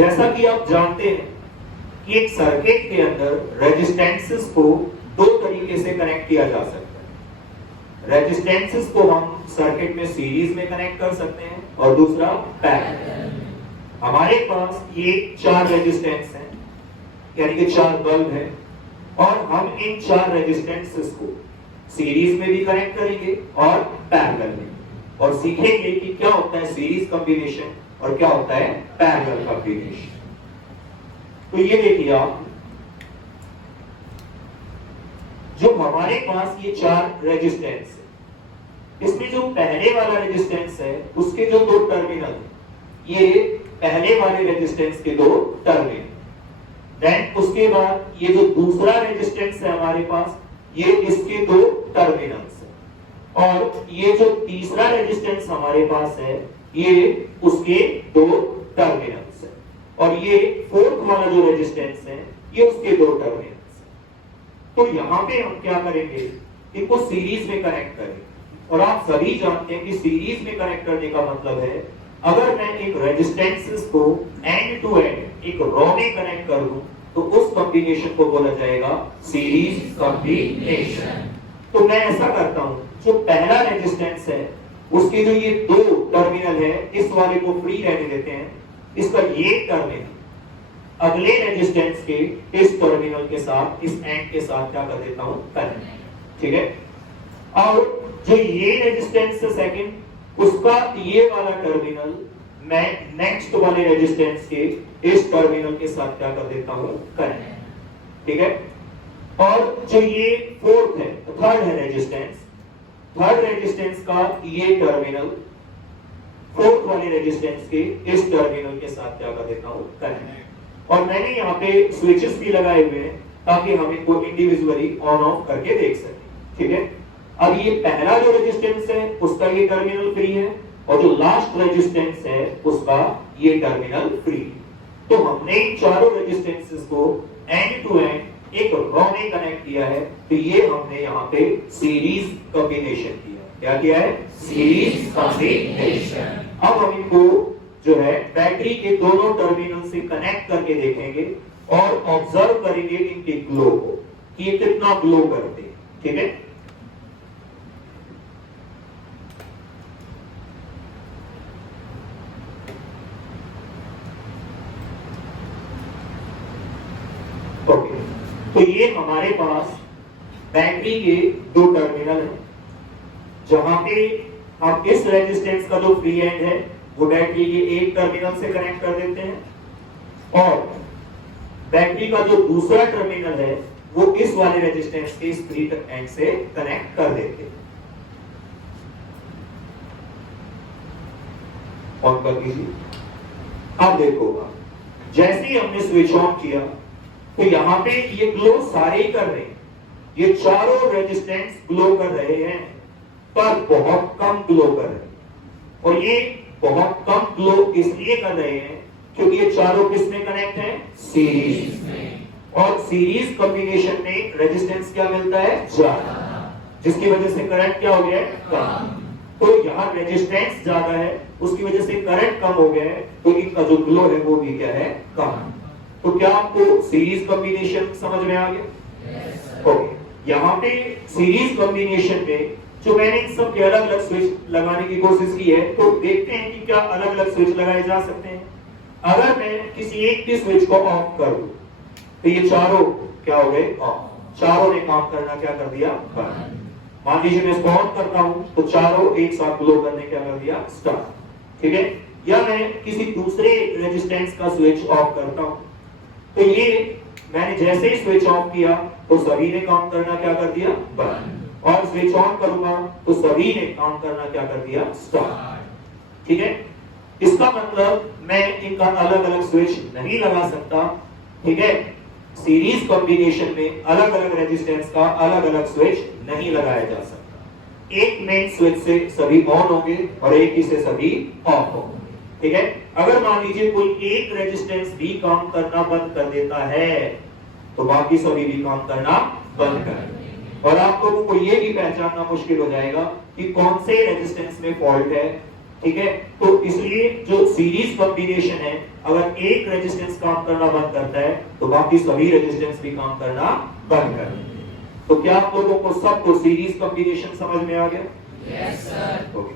जैसा कि आप जानते हैं कि एक सर्किट के अंदर रेजिस्टेंसेस को दो तरीके से कनेक्ट किया जा सकता है। रेजिस्टेंसेस को हम सर्किट में सीरीज में कनेक्ट कर सकते हैं और दूसरा पैरेलल। हमारे पास ये 4 रेजिस्टेंस हैं, यानी कि 4 बल्ब हैं, और हम इन 4 रेजिस्टेंसेस को सीरीज में भी कनेक्ट करेंगे और पैरेलल में, और सीखेंगे कि क्या होता है सीरीज कॉम्बिनेशन और क्या होता है पैरेलल कॉम्बिनेशन। तो ये देखिए आप, जो हमारे पास ये 4 रेजिस्टेंस है, इसमें जो पहले वाला रेजिस्टेंस है उसके जो 2 टर्मिनल, ये पहले वाले रेजिस्टेंस के 2 टर्मिनल। देन उसके बाद ये जो दूसरा रेजिस्टेंस है हमारे पास, ये इसके 2 टर्मिनल्स है, और ये जो तीसरा रेजिस्टेंस हमारे पास है ये उसके 2 टर्मिनल्स है, और ये फोर्थ वाला जो रेजिस्टेंस है ये उसके 2 टर्मिनल्स है। तो यहां पे हम क्या करेंगे, इनको सीरीज में कनेक्ट करेंगे। और आप सभी जानते हैं कि सीरीज में कनेक्ट करने का मतलब है, अगर मैं एक रेजिस्टेंसेस को एंड टू एंड एक रॉ में कनेक्ट कर दूं तो उस कॉम्बिनेशन को बोला जाएगा सीरीज कॉम्बिनेशन। तो मैं ऐसा करता हूं, जो पहला रेजिस्टेंस है उसके जो ये 2 टर्मिनल है, इस वाले को फ्री रहने देते हैं, इसका ये टर्मिनल अगले रेजिस्टेंस के इस टर्मिनल के साथ, इस एंड के साथ क्या कर देता हूं, कनेक्ट। ठीक है। और जो ये रेजिस्टेंस है सेकंड, उसका ये वाला टर्मिनल मैं नेक्स्ट वाले रेजिस्टेंस के इस टर्मिनल के साथ क्या कर देता हूं, कनेक्ट। ठीक है। और जो ये फोर्थ है, थर्ड है रेजिस्टेंस, थर्ड रेजिस्टेंस का ये टर्मिनल फोर्थ वाले रेजिस्टेंस के इस टर्मिनल के साथ क्या कर देता हूं, कनेक्ट। और मैंने यहाँ पे स्विचेस भी लगाए हुए हैं ताकि हम इनको इंडिविजुअली ऑन ऑफ करके देख सकें। ठीक है। अब ये पहला जो रेजिस्टेंस है उसका ये टर्मिनल फ्री है, और जो लास्ट रेजिस्टेंस है उसका ये टर्मिनल फ्री है। तो हमने इन चारों रेजिस्टेंसेस को एंड टू एंड एक रॉ में कनेक्ट किया है, तो ये हमने यहाँ पे सीरीज कॉम्बिनेशन किया। क्या किया है, सीरीज कॉम्बिनेशन। अब हम इनको जो है बैटरी के दोनों टर्मिनल से कनेक्ट करके देखेंगे और ऑब्जर्व करेंगे इनके ग्लो को कि ये कितना ग्लो करते हैं। ठीक है। तो ये हमारे पास बैटरी के 2 टर्मिनल हैं, जहां पे हम इस रेजिस्टेंस का जो फ्री एंड है वो बैटरी के एक टर्मिनल से कनेक्ट कर देते हैं, और बैटरी का जो दूसरा टर्मिनल है वो इस वाले रेजिस्टेंस के इस फ्री एंड से कनेक्ट कर देते हैं। ऑन कर दीजिए। अब देखो, जैसे ही हमने स्विच ऑन किया तो यहां पे ये ग्लो सारे ही कर रहे हैं, ये चारों रेजिस्टेंस ग्लो कर रहे हैं, पर बहुत कम ग्लो कर रहे हैं। और ये बहुत कम ग्लो इसलिए कर रहे हैं क्योंकि ये चारों किस में कनेक्ट हैं, सीरीज में। और सीरीज कॉम्बिनेशन में रेजिस्टेंस क्या मिलता है, ज्यादा, जिसकी वजह से करंट क्या हो गया है, कम। तो यहाँ रेजिस्टेंस ज्यादा है, उसकी वजह से करंट कम हो गया है, तो इनका जो ग्लो है वो भी क्या है, कम। तो क्या आपको सीरीज कॉम्बिनेशन समझ में आ गया? ओके। यहाँ पे सीरीज कॉम्बिनेशन में जो मैंने इन सब के अलग अलग स्विच लगाने की कोशिश की है, तो देखते हैं कि क्या अलग अलग स्विच लगाए जा सकते हैं। अगर मैं किसी एक के स्विच को ऑफ कर दूं तो ये चारों क्या हो गए, ऑफ। चारों ने काम करना क्या कर दिया, बंद। मान लीजिए मैं इसको ऑन करता हूं तो चारों एक साथ ग्लो करने क्या कर दिया, स्टार्ट। ठीक है। या मैं किसी दूसरे रेजिस्टेंस का स्विच ऑफ करता हूं तो ये मैंने जैसे ही स्विच ऑफ किया तो सभी ने काम करना क्या कर दिया, बंद। और स्विच ऑन करूंगा तो सभी ने काम करना क्या कर दिया, स्टार्ट। ठीक है। इसका मतलब मैं इनका अलग अलग स्विच नहीं लगा सकता। ठीक है। सीरीज कॉम्बिनेशन में अलग अलग रेजिस्टेंस का अलग अलग स्विच नहीं लगाया जा सकता। एक मेन स्विच से सभी ऑन होंगे और एक ही से सभी ऑफ होंगे। ठीक है। अगर मान लीजिए कोई एक रेजिस्टेंस भी काम करना बंद कर देता है तो बाकी सभी भी काम करना बंद कर देंगे। और आप लोगों को यह भी पहचानना मुश्किल हो जाएगा कि कौन से रेजिस्टेंस में फॉल्ट है, ठीक है, तो इसलिए जो सीरीज कॉम्बिनेशन है, अगर एक रेजिस्टेंस काम करना बंद करता है तो बाकी सभी रेजिस्टेंस भी काम करना बंद कर देते हैं। तो क्या आप लोगों को सबको सीरीज कॉम्बिनेशन समझ में आ गया? Yes sir. ओके।